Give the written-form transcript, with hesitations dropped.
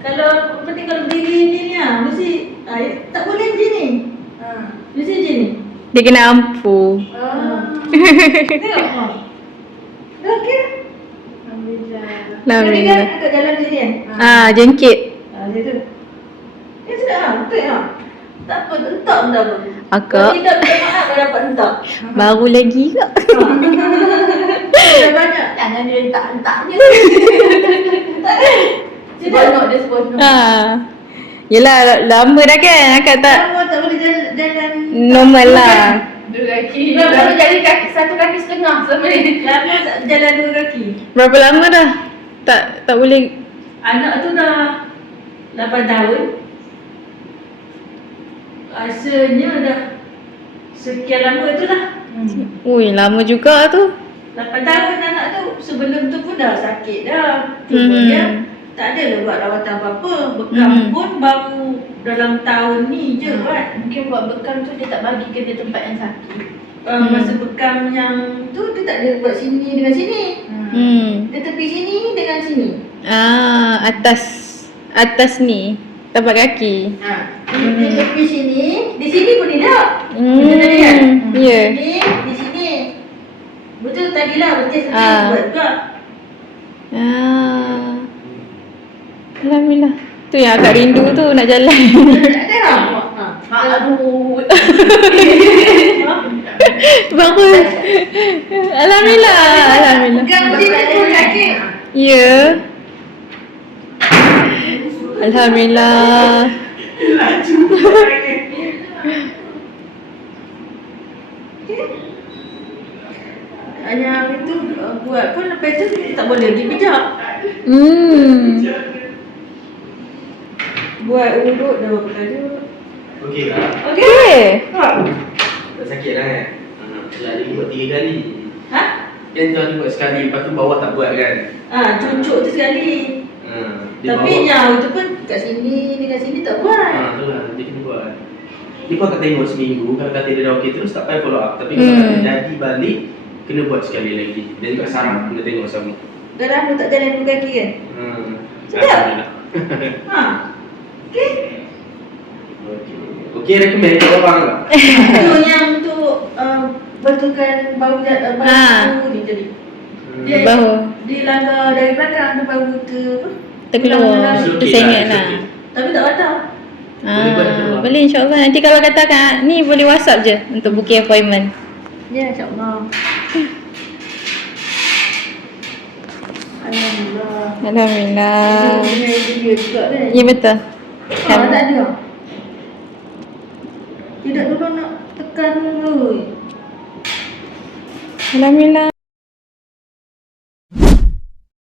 Kalau penting kalau berdiri ni mesti tak boleh je ni. Mesti je ni. Dia kena ampuh. Tengok. Dah okey dah. Alhamdulillah. Tapi kan agak jalan sini kan? Jengkit. Dia tu. Dia sedap lah, betul lah. Tak apa, entak pun tak apa. Akak. Kalau tidak minta maaf kalau dapat entak. Baru lagi kak. Dah banyak. Jangan dia entak-entak je. Tak ada. Seronok dia seronok. Yelah lama dah kan akak tak Lama tak boleh jalan normal lah. Dua kaki. Baru jadi kaki, satu kaki setengah selama ni. Lama tak jalan dua kaki. Berapa lama dah? Tak boleh. Anak tu dah 8 tahun. Rasanya dah sekian lama tu lah. Ui lama juga tu. 8 tahun anak tu. Sebelum tu pun dah sakit dah. Cuma dia tak ada lah buat rawatan apa-apa. Bekam pun baru dalam tahun ni je buat. Mungkin buat bekam tu dia tak bagi ke dia tempat yang sakit. Masa bekam yang tu dia tak ada buat sini dengan sini. Dia tepi sini dengan sini. Atas ni tapak kaki. Dia tepi sini, di sini pun tidak. Betul tadi kan? Ya. Di sini. Betul tadilah betul sekali buat juga. Alhamdulillah. Tu yang agak rindu tu nak jalan. Tak ada lah. Aduh. Bagus. Alhamdulillah. Bukan sini pun sakit. Ya. Alhamdulillah. Hanya itu buat pun lepas tu tak boleh pergi pijak. Buat urut dah berapa kali. Okey tak? Okey. Tak sakit dah kan? Lah dia buat 3 kali. Kan tuan buat sekali, lepas tu bawah tak buat kan? Cucuk tu sekali. Tapi yang itu pun kat sini dengan sini tak buat. Tu lah, dia kena buat. Ni kau akan tengok seminggu, kalau kata dia dah okey terus tak payah follow up. Tapi kalau kata jadi balik, kena buat sekali lagi. Dan juga sarang kena tengok sama. Dah lama tak jalan dua kaki kan? Sedap? Alhamdulillah. Okey. Okey, recommend kat orang tak? Tu yang untuk betulkan bau ni tadi. Bahu Dia langgar dari belakang tu bau terkeluar. Tersengit lah. Tapi tak patah. Boleh insyaAllah. Nanti kalau kata kak ni boleh WhatsApp je untuk booking appointment. Ya, insyaAllah. Alhamdulillah. Alhamdulillah. Dia juga kan? Ya betul. Tak ada. Tidak dulu nak tekan dulu. Alhamdulillah.